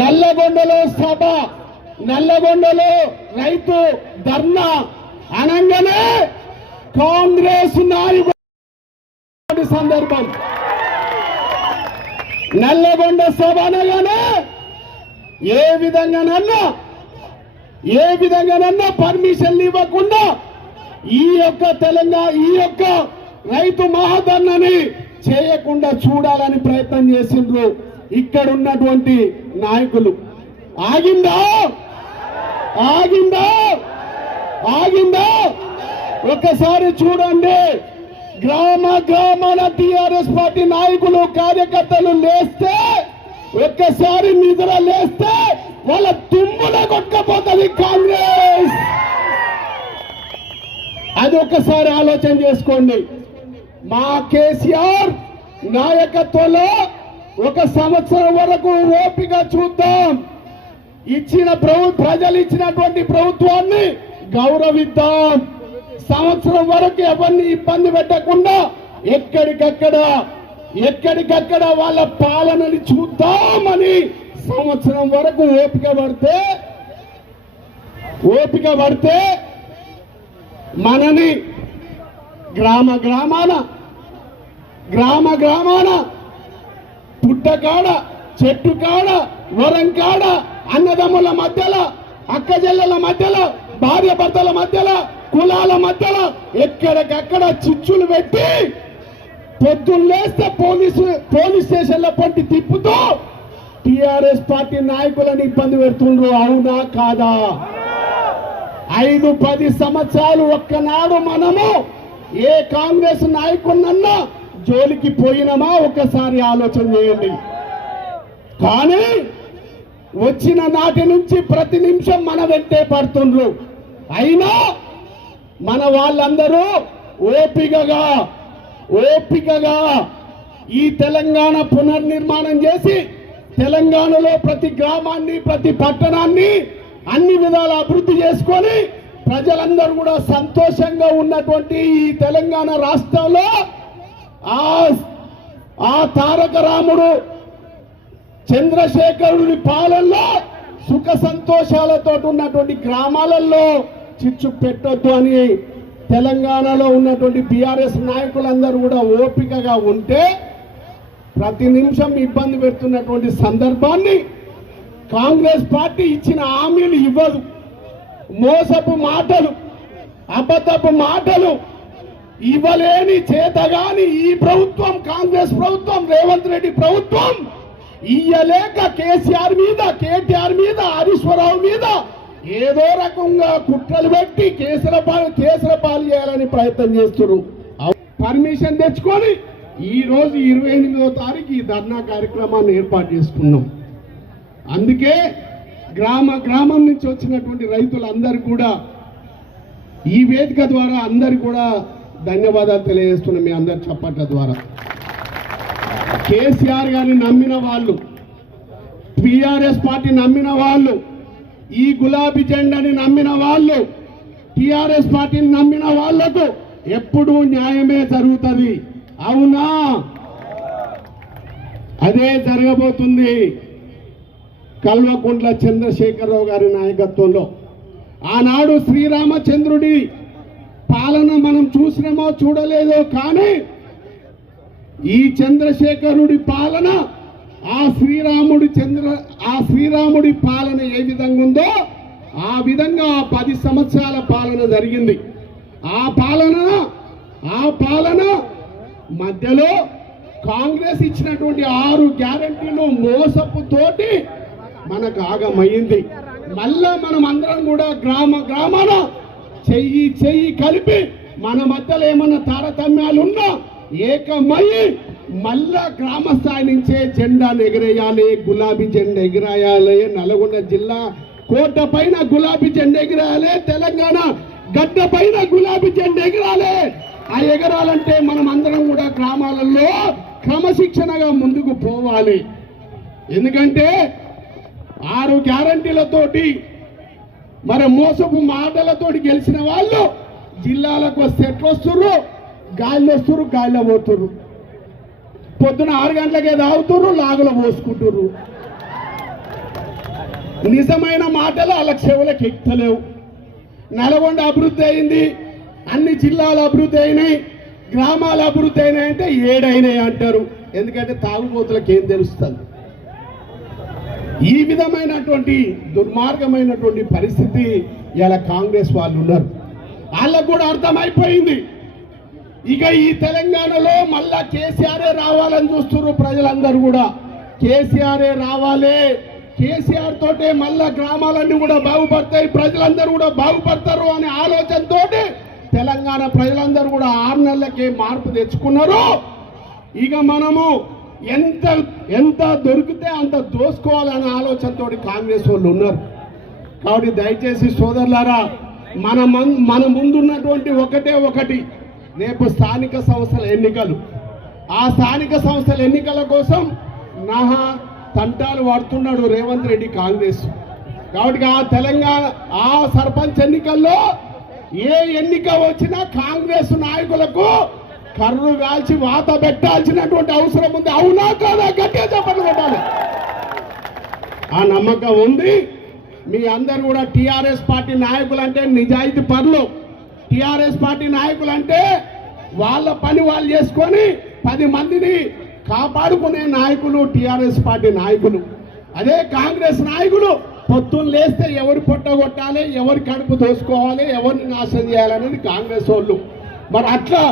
నల్లగొండలో సభ నల్లగొండలో రైతు ధర్నా అనగానే కాంగ్రెస్ నాయకుడు సందర్భం. నల్లగొండ సభ అనగానే ఏ విధంగానన్నా ఏ విధంగానన్నా పర్మిషన్లు ఇవ్వకుండా ఈ యొక్క తెలంగాణ ఈ యొక్క రైతు మహాధర్నని చేయకుండా చూడాలని ప్రయత్నం చేసిండ్రు. ఇక్కడ ఉన్నటువంటి నాయకులు. ఆగిందా? ఆగిందా? ఆగిందా? ఒకసారి చూడండి. గ్రామ గ్రామాల టిఆర్ఎస్ పార్టీ నాయకులు కార్యకర్తలు లేస్తే ఒక్కసారి నిద్ర లేస్తే వాళ్ళ తుమ్ముల కొట్టకపోతుంది కాంగ్రెస్. అది ఒక్కసారి ఆలోచన చేసుకోండి. మా కేసీఆర్ నాయకత్వంలో ఒక సంవత్సరం వరకు ఓపిక చూద్దాం. ఇచ్చిన ప్రభు ప్రజలు ఇచ్చినటువంటి ప్రభుత్వాన్ని గౌరవిద్దాం. సంవత్సరం వరకు ఎవరిని ఇబ్బంది పెట్టకుండా ఎక్కడికక్కడ ఎక్కడికక్కడ వాళ్ళ పాలనని చూద్దామని సంవత్సరం వరకు ఓపిక పడితే ఓపిక పడితే మనని గ్రామ గ్రామాన గ్రామ గ్రామాన పుట్టకాడ చెట్టు కాడ వరం కాడ అన్నదమ్ముల మధ్యలో అక్కజల్లల మధ్యలో భార్య భర్తల మధ్యలో కులాల మధ్యలో ఎక్కడికక్కడ చిచ్చులు పెట్టి పొద్దున్నేస్తే పోలీసు పోలీస్ స్టేషన్ల పంటి తిప్పుతూ టిఆర్ఎస్ పార్టీ నాయకులను ఇబ్బంది పెడుతుండ్రు. అవునా కాదా? ఐదు పది సంవత్సరాలు ఒక్కనాడు మనము ఏ కాంగ్రెస్ నాయకుడినన్నా జోలికి పోయినమా? ఒక్కసారి ఆలోచన చేయండి. కానీ వచ్చిన నాటి నుంచి ప్రతి నిమిషం మన వెంటే పడుతుండ్రు. అయినా మన వాళ్ళందరూ ఓపికగా ఓపికగా ఈ తెలంగాణ పునర్నిర్మాణం చేసి తెలంగాణలో ప్రతి గ్రామాన్ని ప్రతి పట్టణాన్ని అన్ని విధాల అభివృద్ధి చేసుకొని ప్రజలందరూ కూడా సంతోషంగా ఉన్నటువంటి ఈ తెలంగాణ రాష్ట్రంలో ఆ ఆ తారక రాముడు చంద్రశేఖరుడి పాలనలో సుఖ సంతోషాలతో ఉన్నటువంటి గ్రామాలలో చిచ్చు పెట్టొద్దు అని తెలంగాణలో ఉన్నటువంటి బీఆర్ఎస్ నాయకులందరూ కూడా ఓపికగా ఉంటే ప్రతి నిమిషం ఇబ్బంది పెడుతున్నటువంటి సందర్భాన్ని కాంగ్రెస్ పార్టీ ఇచ్చిన హామీలు ఇవ్వదు. మోసపు మాటలు అబద్ధపు మాటలు ఇవ్వలేని చేతగాని ఈ ప్రభుత్వం కాంగ్రెస్ ప్రభుత్వం రేవంత్ రెడ్డి ప్రభుత్వం ఇయ్యలేక కేసీఆర్ మీద కేటీఆర్ మీద హరీశ్వరరావు మీద ఏదో రకంగా కుట్రలు పెట్టి కేసుల పాలు కేసుల పాలు చేయాలని ప్రయత్నం చేస్తున్నారు. పర్మిషన్ తెచ్చుకొని ఈ రోజు ఇరవై ఎనిమిదో తారీఖు ఈ ధర్నా కార్యక్రమాన్ని ఏర్పాటు చేసుకున్నాం. అందుకే గ్రామ గ్రామం నుంచి వచ్చినటువంటి రైతులందరూ కూడా ఈ వేదిక ద్వారా అందరు కూడా ధన్యవాదాలు తెలియజేస్తున్న మీ అందరి చప్పట్ల ద్వారా. కేసీఆర్ గారిని నమ్మిన వాళ్ళు టిఆర్ఎస్ పార్టీ నమ్మిన వాళ్ళు ఈ గులాబీ జెండాని నమ్మిన వాళ్ళు టిఆర్ఎస్ పార్టీని నమ్మిన వాళ్ళకు ఎప్పుడూ న్యాయమే జరుగుతుంది. అవునా? అదే జరగబోతుంది కల్వకుంట్ల చంద్రశేఖరరావు గారి నాయకత్వంలో. ఆనాడు శ్రీరామచంద్రుడి పాలన మనం చూసినామో చూడలేదో కానీ ఈ చంద్రశేఖరుడి పాలన ఆ శ్రీరాముడి చంద్ర ఆ శ్రీరాముడి పాలన ఏ విధంగా ఉందో ఆ విధంగా ఆ పది సంవత్సరాల పాలన జరిగింది. ఆ పాలన ఆ పాలన మధ్యలో కాంగ్రెస్ ఇచ్చినటువంటి ఆరు గ్యారంటీలు మోసపుతోటి మనకు ఆగమయ్యింది మళ్ళా మనం అందరం కూడా గ్రామ గ్రామాన చెయ్యి చెయ్యి కలిపి మన మధ్యలో ఏమన్నా తారతమ్యాలు ఉన్నా ఏకమయ్యి మళ్ళా గ్రామ స్థాయి నుంచే జెండాను ఎగిరేయాలి గులాబీ జెండా ఎగిరేయాలి నల్గొండ జిల్లా కోట పైన గులాబీ జెండా ఎగిరాలి తెలంగాణ గడ్డ పైన గులాబీ జెండా ఎగిరాలి ఆ ఎగరాలంటే మనం అందరం కూడా గ్రామాలలో క్రమశిక్షణగా ముందుకు పోవాలి. ఎందుకంటే ఆరు గ్యారంటీలతోటి మరి మోసపు మాటలతోటి గెలిచిన వాళ్ళు జిల్లాలకు వస్తే ఎట్లా వస్తుర్రు? గాలిలో వస్తుర్రు గాలిలో పోతుర్రు. పొద్దున ఆరు గంటలకే తాగుతుర్రు లాగులో పోసుకుంటుర్రు. నిజమైన మాటలు వాళ్ళ చెవులకు ఎక్కలేవు. నల్గొండ అభివృద్ధి అయింది అన్ని జిల్లాలు అభివృద్ధి అయినాయి గ్రామాలు అభివృద్ధి అయినాయి అంటే ఏడైనాయి అంటారు. ఎందుకంటే తాగుబోతులకు ఏం తెలుస్తుంది? ఈ విధమైనటువంటి దుర్మార్గమైనటువంటి పరిస్థితి ఇలా కాంగ్రెస్ వాళ్ళు ఉన్నారు. వాళ్ళకు కూడా అర్థమైపోయింది. ఇక ఈ తెలంగాణలో మళ్ళా కేసీఆరే రావాలని చూస్తున్నారు ప్రజలందరూ కూడా. కేసీఆరే రావాలే. కేసీఆర్ తోటే మళ్ళా గ్రామాలన్నీ కూడా బాగుపడతాయి. ప్రజలందరూ కూడా బాగుపడతారు అనే ఆలోచనతో తెలంగాణ ప్రజలందరూ కూడా ఆరు నెలలకే మార్పు తెచ్చుకున్నారు. ఇక మనము ఎంత ఎంత దొరికితే అంత దోసుకోవాలనే ఆలోచనతో కాంగ్రెస్ వాళ్ళు ఉన్నారు. కాబట్టి దయచేసి సోదరులారా మన మన ముందున్నటువంటి ఒకటే ఒకటి రేపు స్థానిక సంస్థల ఎన్నికలు. ఆ స్థానిక సంస్థల ఎన్నికల కోసం నహా తంటాలు వాడుతున్నాడు రేవంత్ రెడ్డి కాంగ్రెస్. కాబట్టి ఆ తెలంగాణ ఆ సర్పంచ్ ఎన్నికల్లో ఏ ఎన్నిక వచ్చినా కాంగ్రెస్ నాయకులకు కర్రు కాల్చి వాత పెట్టాల్సినటువంటి అవసరం ఉంది. అవునా కాదా? గట్టిగా చెప్పండి కొట్టాలి ఆ నమ్మకం ఉంది. మీ అందరు కూడా టిఆర్ఎస్ పార్టీ నాయకులు అంటే నిజాయితీ పనులు టిఆర్ఎస్ పార్టీ నాయకులు అంటే వాళ్ళ పని వాళ్ళు చేసుకొని పది మందిని కాపాడుకునే నాయకులు టిఆర్ఎస్ పార్టీ నాయకులు. అదే కాంగ్రెస్ నాయకులు పొత్తులు లేస్తే ఎవరు పొట్టగొట్టాలి ఎవరి కడుపు దోసుకోవాలి ఎవరిని నాశనం చేయాలనేది కాంగ్రెస్ వాళ్ళు. మరి అట్లా